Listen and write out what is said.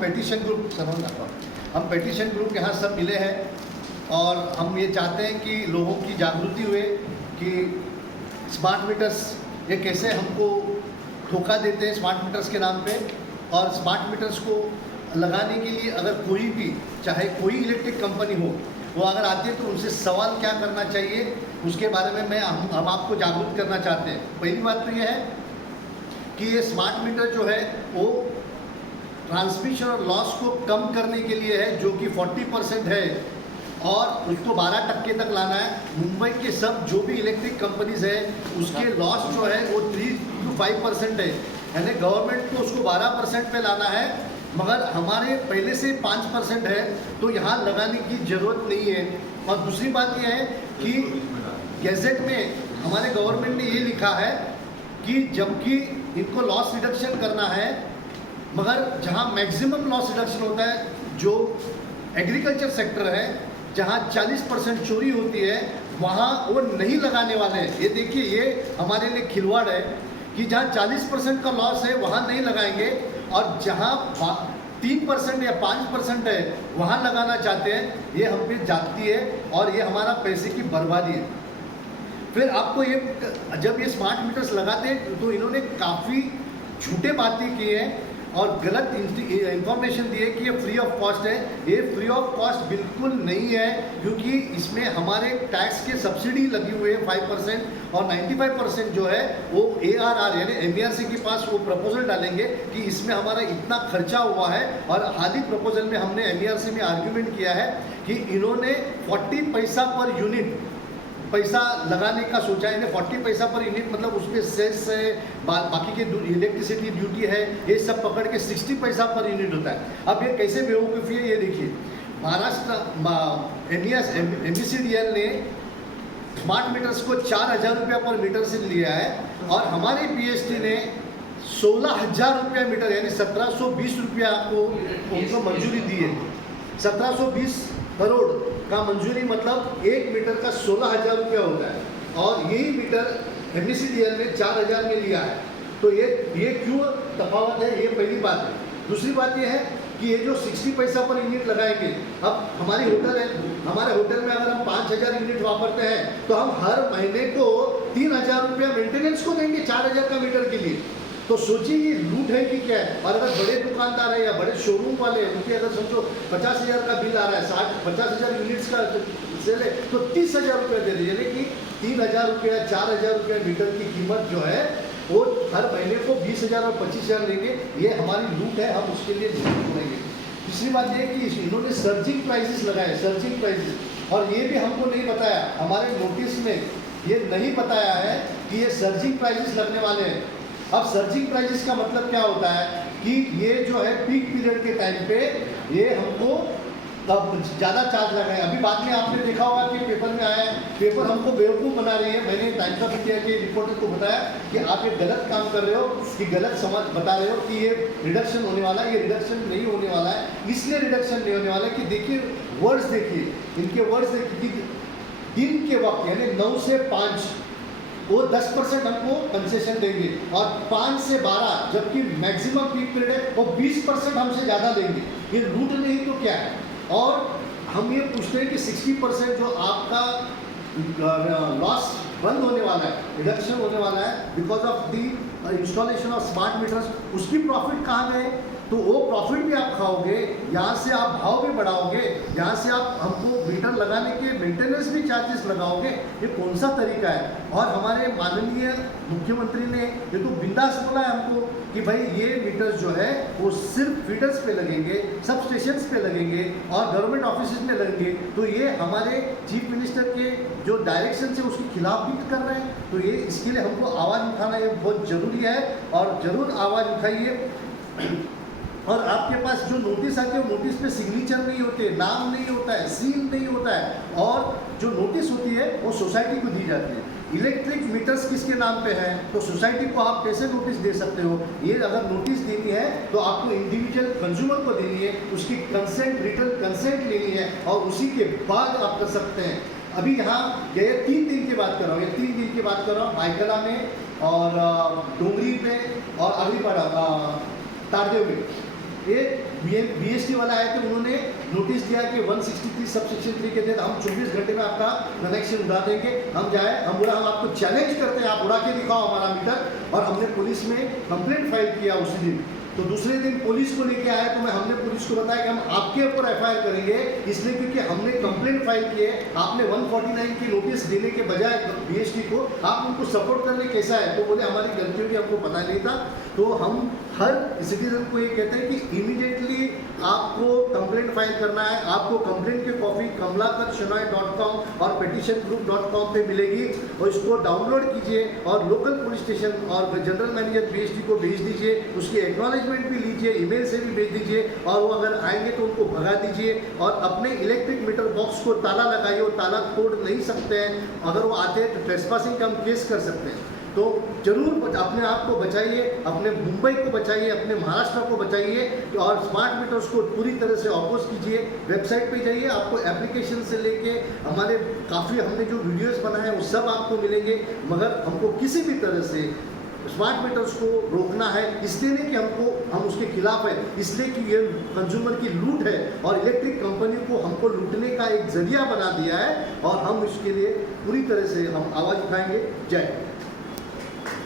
Petition group हम petition group यहाँ सब मिले हैं और हम ये चाहते हैं कि लोगों की जागृति हुए कि स्मार्ट मीटर्स ये कैसे हमको धोखा देते हैं स्मार्ट मीटर्स के नाम पे। और स्मार्ट मीटर्स को लगाने के लिए अगर कोई भी, चाहे कोई इलेक्ट्रिक कंपनी हो, वो अगर आती है तो उनसे सवाल क्या करना चाहिए उसके बारे में हम आपको जागरूक करना चाहते हैं। पहली बात तो ये है कि ये स्मार्ट मीटर जो है वो ट्रांसमिशन और लॉस को कम करने के लिए है, जो कि 40% है और उसको 12% तक लाना है। मुंबई के सब जो भी इलेक्ट्रिक कंपनीज है उसके लॉस जो है वो 3 to 5% है, यानी गवर्नमेंट को उसको 12% पे लाना है, मगर हमारे पहले से 5% है, तो यहाँ लगाने की ज़रूरत नहीं है। और दूसरी बात यह है कि गैजेट में हमारे गवर्नमेंट ने ये लिखा है कि जबकि इनको लॉस रिडक्शन करना है, मगर जहाँ मैक्सिमम लॉस रिडक्शन होता है जो एग्रीकल्चर सेक्टर है, जहाँ 40% चोरी होती है, वहाँ वो नहीं लगाने वाले हैं। ये देखिए, ये हमारे लिए खिलवाड़ है कि जहाँ 40% का लॉस है वहाँ नहीं लगाएंगे और जहाँ 3% या 5% है वहाँ लगाना चाहते हैं। ये हम पे जाती है और ये हमारा पैसे की बर्बादी है। फिर आपको ये, जब ये स्मार्ट मीटर्स लगाते हैं तो इन्होंने काफ़ी झूठे बातें की हैं और गलत इंफॉर्मेशन दी है कि ये फ्री ऑफ कॉस्ट है। ये फ्री ऑफ कॉस्ट बिल्कुल नहीं है, क्योंकि इसमें हमारे टैक्स के सब्सिडी लगी हुई है 5% और 95% जो है वो ARR यानी MERC के पास वो प्रपोजल डालेंगे कि इसमें हमारा इतना खर्चा हुआ है। और हाल ही प्रपोजल में हमने MERC में आर्ग्यूमेंट किया है कि इन्होंने 40 पैसा पर यूनिट पैसा लगाने का सोचा है। 40 पैसा पर यूनिट मतलब उसमें सेस है, बाकी के इलेक्ट्रिसिटी ड्यूटी है, ये सब पकड़ के 60 पैसा पर यूनिट होता है। अब ये कैसे बेवकूफ़ी है ये देखिए। महाराष्ट्र MECDL ने स्मार्ट मीटर्स को 4,000 रुपया पर मीटर से लिया है और हमारे PST ने 16,000 रुपया मीटर यानी 1720 रुपया को उनको मंजूरी दी है। 1720 करोड़ का मंजूरी मतलब एक मीटर का 16,000 रुपया होता है और यही मीटर MECDL ने 4,000 में लिया है। तो ये क्यों तफावत है, ये पहली बात है। दूसरी बात ये है कि ये जो 60 पैसा पर यूनिट लगाएंगे, अब हमारी होटल है, हमारे होटल में अगर हम 5,000 यूनिट वापरते हैं तो हम हर महीने को 3,000 रुपया मेंटेनेंस को देंगे 4,000 का मीटर के लिए। तो सोचिए ये लूट है कि क्या है। और अगर बड़े दुकानदार है या बड़े शोरूम वाले हैं, उनके अगर समझो 50,000 का बिल आ रहा है, 50,000 यूनिट्स का सेल है, तो 30,000 रुपये दे दीजिए, यानी कि 3,000 रुपया 4,000 रुपया मीटर की कीमत जो है वो हर महीने को 20,000 और 25,000 लेंगे। ये हमारी लूट है, हम उसके लिए नहीं करेंगे। तीसरी बात यह कि इन्होंने सर्जिंग प्राइसेस लगाए, सर्जिंग प्राइसेस, और ये भी हमको नहीं बताया, हमारे नोटिस में ये नहीं बताया है कि ये सर्जिंग प्राइसेस लगने वाले हैं। अब सर्जिंग प्राइसेस का मतलब क्या होता है कि ये जो है पीक पीरियड के टाइम पे ये हमको तब ज़्यादा चार्ज लगाए। अभी बाद में आपने देखा होगा कि पेपर में आया है, पेपर हमको बेवकूफ़ बना रही है। मैंने टाइम्स ऑफ इंडिया के रिपोर्टर को बताया कि आप ये गलत काम कर रहे हो, कि गलत समझ बता रहे हो कि ये रिडक्शन होने वाला है। ये रिडक्शन नहीं होने वाला है, इसलिए रिडक्शन नहीं होने वाला है कि देखिए वर्ड्स, देखिए इनके वर्ड्स देखिए, दिन के वक्त यानी 9 से 5 वो 10% हमको कंसेशन देंगे और 5 से 12 जबकि मैक्सिमम पीक पीरियड है वो 20% हमसे ज़्यादा देंगे। ये लूट नहीं तो क्या है। और हम ये पूछते हैं कि 60% जो आपका लॉस बंद होने वाला है, रिडक्शन होने वाला है because of the installation of smart meters, उसकी प्रॉफिट कहाँ गए? तो वो प्रॉफिट भी आप खाओगे, यहाँ से आप भाव भी बढ़ाओगे, यहाँ से आप हमको मीटर लगाने के मेंटेनेंस भी चार्जेस लगाओगे। ये कौन सा तरीका है? और हमारे माननीय मुख्यमंत्री ने ये तो बिंदास बोला है हमको कि भाई ये मीटर्स जो है वो सिर्फ फीडर्स पे लगेंगे, सब स्टेशंस पे लगेंगे और गवर्नमेंट ऑफिस में लगेंगे। तो ये हमारे चीफ मिनिस्टर के जो डायरेक्शन से उसके खिलाफ भी कर रहे हैं। तो ये इसके लिए हमको आवाज़ उठाना ये बहुत ज़रूरी है और ज़रूर आवाज़ उठाइए। और आपके पास जो नोटिस आते हैं नोटिस पे सिग्नेचर नहीं होते, नाम नहीं होता है, सील नहीं होता है और जो नोटिस होती है वो सोसाइटी को दी जाती है। इलेक्ट्रिक मीटर्स किसके नाम पे है तो सोसाइटी को आप कैसे नोटिस दे सकते हो? ये अगर नोटिस देनी है तो आपको इंडिविजुअल कंज्यूमर को देनी है, उसकी कंसेंट, रिटर्न कंसेंट लेनी है और उसी के बाद आप कर सकते हैं। अभी यहाँ ये 3 दिन की बात कर रहा हूँ, ये 3 दिन की बात कर रहा हूँ, भाईकला में और डोंगरी पे और अगली तारदेव में ये BST वाला आए थे, उन्होंने नोटिस दिया कि 163 सबसेक्शन 3 के तहत हम 24 घंटे में आपका कनेक्शन उड़ा देंगे। हम जाए, हम बोला हम आपको चैलेंज करते हैं, आप उड़ा के दिखाओ हमारा मीटर, और हमने पुलिस में कंप्लेंट फाइल किया उसी दिन। तो दूसरे दिन पुलिस को लेके आया, तो हमने पुलिस को बताया कि हम आपके ऊपर FIR करेंगे, इसलिए क्योंकि हमने कंप्लेंट फाइल की है। आपने 149 की नोटिस देने के बजाय BST को आप उनको सपोर्ट करने कैसा है? तो बोले हमारी गलतियों की हमको पता नहीं था। तो हम हर सिटीजन को ये कहते हैं कि इमीडिएटली आपको कंप्लेंट फाइल करना है। आपको कंप्लेंट की कॉपी kamlakar.shenoy.com और petitiongroup.com पे मिलेगी, और इसको डाउनलोड कीजिए और लोकल पुलिस स्टेशन और जनरल मैनेजर BST को भेज दीजिए। उसकी एक्नॉलेजमेंट भी लीजिए, ईमेल से भी भेज दीजिए, और वो अगर आएंगे तो उनको भगा दीजिए। और अपने इलेक्ट्रिक मीटर बॉक्स को ताला लगाइए, वो ताला तोड़ नहीं सकते हैं। अगर वो आते हैं तो ट्रेसपासिंग का हम केस कर सकते हैं। तो जरूर अपने आप को बचाइए, अपने मुंबई को बचाइए, अपने महाराष्ट्र को बचाइए, और स्मार्ट मीटर्स को पूरी तरह से ऑपोज कीजिए। वेबसाइट पे जाइए, आपको एप्लीकेशन से लेके हमारे काफ़ी हमने जो वीडियोस बनाए हैं वो सब आपको मिलेंगे। मगर हमको किसी भी तरह से स्मार्ट मीटर्स को रोकना है, इसलिए नहीं कि हम उसके खिलाफ है, इसलिए कि ये कंज्यूमर की लूट है और इलेक्ट्रिक कंपनी को हमको लूटने का एक जरिया बना दिया है, और हम इसके लिए पूरी तरह से हम आवाज़ उठाएंगे। जय हिंद।